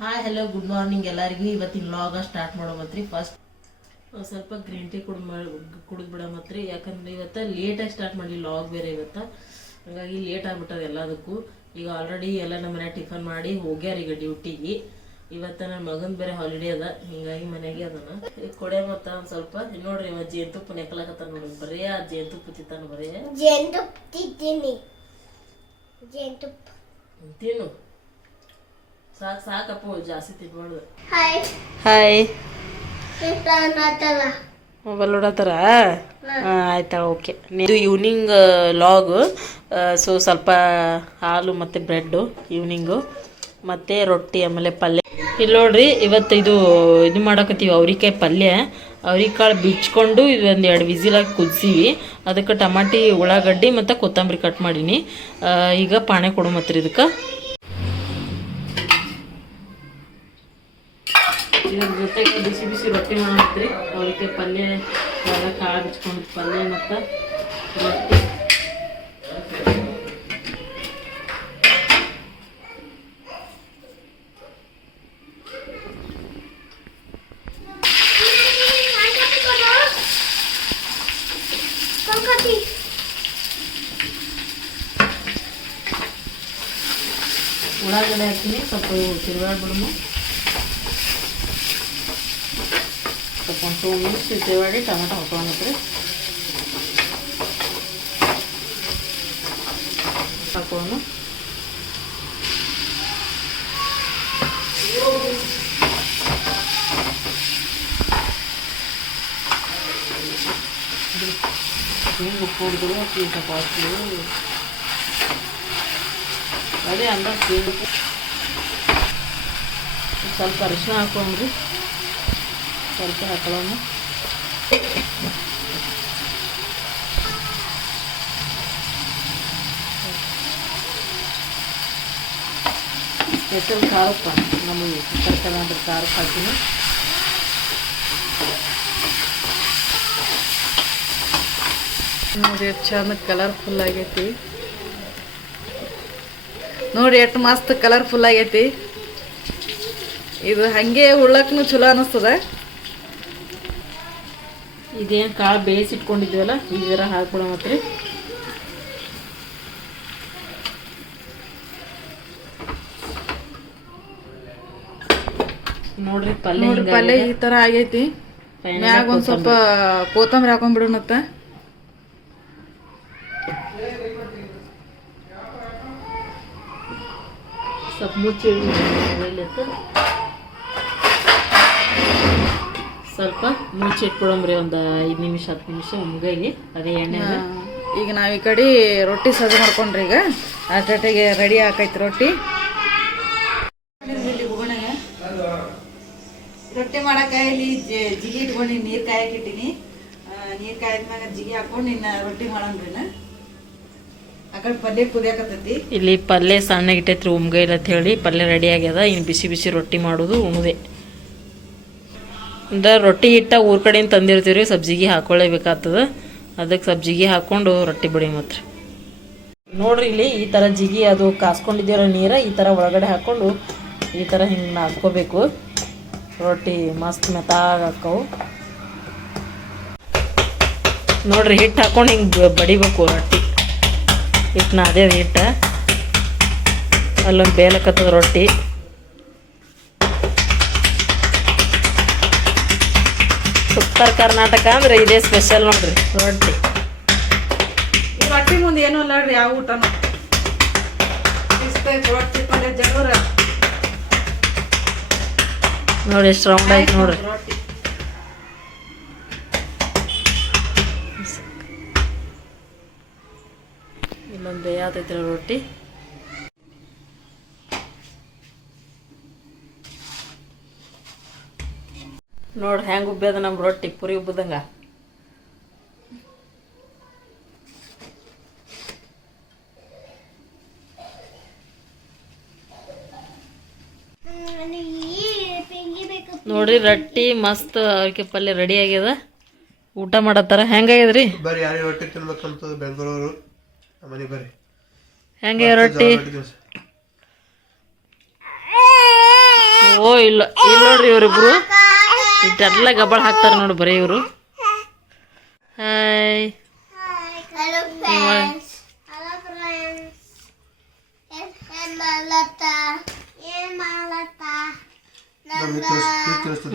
Hi hello good morning ಎಲ್ಲರಿಗೂ. ಇವತ್ತಿನ ವ್ಲಾಗ start ಮಾಡೋಮತ್ರಿ. First ಸ್ವಲ್ಪ ಗ್ರೀನ್ ಟೀ ಕುಡಿದು ಬಿಡಮತ್ರಿ. ಯಾಕಂದ್ರೆ ಇವತ್ತು ಲೇಟಾಗಿ ಸ್ಟಾರ್ಟ್ ಮಾಡಿ ವ್ಲಾಗ್ ಬೇರೆ ಇವತ್ತು, ಹಾಗಾಗಿ ಲೇಟ್ ಆಗ್ಬಿಟ್ಟದ ಎಲ್ಲದಕ್ಕೂ. ಈಗ ಆಲ್ರೆಡಿ ಎಲ್ಲ ನಮ್ಮ ಮನೆ ಟಿಫನ್ ಮಾಡಿ ಹೋಗ್ಯಾರ ಈಗ ಡ್ಯೂಟಿಗೆ. ಇವತ್ತು ನನ್ನ ಮಗನ ಬೇರೆ ಹಾಲಿಡೇ ಅದ, ಹಿಂಗಾಗಿ ಮನೆಗೆ ಅದನ್ನ ಕೊಡೆ ಮತ್ತ ಒಂದು ಸ್ವಲ್ಪ ನೋಡ್ರಿ. ಇವ ಜೇನುತುಪ್ಪ ನೆಕ್ಕಲಾಕತ್ತ ನೋಡ್ರಿ, ಬರೀ ಆ ಜೇನುತುಪ್ಪ ತಿಂತಾನ, ಬರೀ ಜೇನುತುಪ್ಪ ತಿಂತೀನಿ. ಜೇನುತುಪ್ಪ ತಿನ್ನು, ಸಾಕಪ್ಪ, ಜಾಸ್ತಿ ತಿನ್ಬಾರ್ದು. ಹಾಯ್ ಹಾಯ್, ಆತಲ್ಲ ಮೊಬೈಲ್ ನೋಡತ್ತಾರ. ಆಯ್ತಾ, ಓಕೆ. ಇದು ಈವ್ನಿಂಗ್ ಲಾಗ್. ಸೊ ಸ್ವಲ್ಪ ಹಾಲು ಮತ್ತು ಬ್ರೆಡ್ಡು ಈವ್ನಿಂಗು, ಮತ್ತು ರೊಟ್ಟಿ, ಆಮೇಲೆ ಪಲ್ಯ. ಇಲ್ಲಿ ನೋಡ್ರಿ, ಇವತ್ತು ಇದು ಮಾಡಕತ್ತೀವಿ ಅವ್ರಿಕಾಯಿ ಪಲ್ಯ. ಅವ್ರಿಕಾಳು ಬಿಚ್ಕೊಂಡು ಇದು ಒಂದು 2 ವಿಸಿಲಾಗಿ ಕುದಿಸೀವಿ. ಅದಕ್ಕೆ ಟಮಾಟಿ, ಉಳ್ಳಾಗಡ್ಡಿ ಮತ್ತು ಕೊತ್ತಂಬರಿ ಕಟ್ ಮಾಡೀನಿ. ಈಗ ಪಾಣೆ ಕೊಡು ಮತ್ರಿ ಇದಕ್ಕೆ. ಇದ್ರ ಜೊತೆಗೆ ಬಿಸಿ ಬಿಸಿ ರೊಟ್ಟಿ ಮಾಡತ್ರಿ. ಅವ್ರಿಗೆ ಪಲ್ಯ ಎಲ್ಲ ಕಾಳು ಬಿಚ್ಕೊಂಡು ಪಲ್ಯ ಮತ್ತು ರೊಟ್ಟಿ. ಉಳ್ಳಾಗಡ್ಡೆ ಹಾಕ್ತೀನಿ, ಸ್ವಲ್ಪ ತಿರುಗಾಡ್ಬಿಡಮು. ಸ್ವಲ್ಪ ಒಂದು 2 ಮಿನಿಟ್ಸ್ ತಿರುಗಾಡಿ ಟೊಮೆಟೊ ಹಾಕೋಣತ್ರಿ. ಹಾಕೋಣ. ಹಿಂಗೆ ಉಪ್ಪು ಹೊಡೆದ್ರು ಸ್ವಲ್ಪ ಹಾಕ್ಲಿ. ಅದೇ ಅಂದ್ರೆ ಸ್ವಲ್ಪ ಅರಿಶಿನ ಹಾಕೊಂಡ್ರಿ, ಸ್ವಲ್ಪ ಹಾಕೊಳ್ಳೋಣ. ಸ್ಪೆಷಲ್ ಖಾರಪ್ಪ ನಮಗೆ ಉತ್ತರ ಕರ್ನಾಟಕ ಖಾರಕ್ಕೆ ಹಾಕಿನಿ. ನೋಡಿ ಎಷ್ಟು ಚಂದ ಕಲರ್ಫುಲ್ ಆಗೈತಿ. ನೋಡಿ ಎಷ್ಟು ಮಸ್ತ್ ಕಲರ್ಫುಲ್ ಆಗೈತಿ. ಇದು ಹಾಗೆ ಉಳ್ಳಕ್ಕೂ ಚಲೋ ಅನ್ನಿಸ್ತದ. ಇದೇನು ಕಾಳು ಬೇಯಿಸಿಟ್ಕೊಂಡಿದ್ದೀವಲ್ಲ, ಇದರ ಹಾಕ್ಬಿಡಮತ್ರಿ. ನೋಡ್ರಿ ಪಲ್ಯ ಈ ತರ ಆಗೈತಿ. ಮ್ಯಾಗ ಒಂದ್ ಸ್ವಲ್ಪ ಕೊತ್ತಂಬರಿ ಹಾಕೊಂಡ್ಬಿಡೋಣತ್ತ. ಸ್ವಲ್ಪ ಮುಚ್ಚಿ ಸ್ವಲ್ಪ ಮುಚ್ಚಿಟ್ಬಿಡಮ್ರಿ. ಒಂದು 5 ನಿಮಿಷ 10 ನಿಮಿಷ ಮುಗೈಲಿ ಅದೇ ಎಣ್ಣೆ. ಈಗ ನಾವು ಈ ಕಡೆ ರೊಟ್ಟಿ ಸಜ್ಜು ಮಾಡ್ಕೊಂಡ್ರಿ. ಈಗ ಅಟಟಿಗೆ ರೆಡಿ ಆಕೈತಿ ರೊಟ್ಟಿ. ರೊಟ್ಟಿ ಮಾಡಕ್ಕ ಇಲ್ಲಿ ಜಿಗಿ ಇಟ್ಕೊಂಡು ನೀರು ಕಾಯಕ್ಕೆ ಇಟ್ಟಿನಿ. ನೀರು ಕಾಯ್ದ್ಮ್ಯಾಗ ಜಿಗಿ ಹಾಕೊಂಡು ಇನ್ನು ರೊಟ್ಟಿ ಮಾಡೋಣ್ರಿ. ಆ ಕಡೆ ಪಲ್ಯ ಕುದಿಯಾಕತ್ತೈತಿ. ಇಲ್ಲಿ ಪಲ್ಯ ಸಣ್ಣಗೆ ಇಟ್ಟೈತ್ರಿ ಉಮ್ಗೈಲ್ ಅಂತ ಹೇಳಿ. ಪಲ್ಯ ರೆಡಿ ಆಗ್ಯದ. ಇನ್ನು ಬಿಸಿ ಬಿಸಿ ರೊಟ್ಟಿ ಮಾಡೋದು ಉಣುದೆ. ಅಂದ್ರೆ ರೊಟ್ಟಿ ಹಿಟ್ಟ ಊರ ಕಡೆಯಿಂದ ತಂದಿರ್ತೀವಿ, ಸಬ್ಜಿಗೆ ಹಾಕೊಳ್ಳೇಬೇಕಾಗ್ತದೆ. ಅದಕ್ಕೆ ಸಬ್ಜಿಗೆ ಹಾಕ್ಕೊಂಡು ರೊಟ್ಟಿ ಬಡಿ ಮಾತ್ರ. ನೋಡ್ರಿ, ಇಲ್ಲಿ ಈ ಥರ ಜಿಗಿ ಅದು ಕಾಸ್ಕೊಂಡಿದ್ದೀರೋ ನೀರು ಈ ಥರ ಒಳಗಡೆ ಹಾಕ್ಕೊಂಡು ಈ ಥರ ಹಿಂಗೆ ನಾದ್ಕೋಬೇಕು. ರೊಟ್ಟಿ ಮಸ್ತ್ ಮೆತ್ತಾಗ ಹಾಕವು. ನೋಡ್ರಿ, ಹಿಟ್ಟು ಹಾಕ್ಕೊಂಡು ಹಿಂಗೆ ಬಡಿಬೇಕು ರೊಟ್ಟಿ. ಹಿಟ್ಟು ನಾದೇದು ಹಿಟ್ಟು. ಅಲ್ಲೊಂದು ಬೇಲಕತ್ತದ ರೊಟ್ಟಿ. ಉತ್ತರ ಕರ್ನಾಟಕ ಅಂದ್ರೆ ಇದೇ ಸ್ಪೆಷಲ್ ನೋಡ್ರಿ ರೊಟ್ಟಿ. ಈ ರೊಟ್ಟಿ ಮುಂದೆ ಏನೂ ಇಲ್ಲ ರೀ, ಯಾವ ಊಟನ ರೊಟ್ಟಿ ಪಲ್ಯ ಜಗಳೂರ ನೋಡಿ ಎಷ್ಟು ರೌಂಡ್ ಆಯ್ತು ನೋಡ್ರಿ. ರೊಟ್ಟಿ ಇಲ್ಲೊಂದು ಬೇಯಾತೈತ್ರಿ ರೊಟ್ಟಿ. ನೋಡ್ರಿ ಹೆಂಗೆ ಉಬ್ಬ್ಯದ ನಮ್ಮ ರೊಟ್ಟಿ, ಪುರಿ ಉಬ್ಬದಂಗ. ನೋಡ್ರಿ ರೊಟ್ಟಿ ಮಸ್ತ್ ಅವಕ್ಕೆ ಪಲ್ಯ ರೆಡಿ ಆಗ್ಯದ. ಊಟ ಮಾಡತ್ತಾರ. ಹೆಂಗಾಗ್ಯದ್ರಿ? ಬರ್ರಿ ಯಾರು ರೊಟ್ಟಿ ತಿನ್ಬೇಕಂತದ ಬೆಂಗಳೂರು ಮನೆ ಬರ್ರಿ. ಹೆಂಗೆ ರೊಟ್ಟಿ? ಓ ಇಲ್ಲ ಇಲ್ಲ ನೋಡ್ರಿ ಇವರಿಬ್ರು ಇಷ್ಟೆಲ್ಲ ಗಬ್ಬಳ ಹಾಕ್ತಾರ ನೋಡಿ ಬರೀ ಇವರು. Hi Hello friends. Hello friends. ಏನ್ ಮಾಡತ್ತ? ಕೇಳಿಸ್ತದ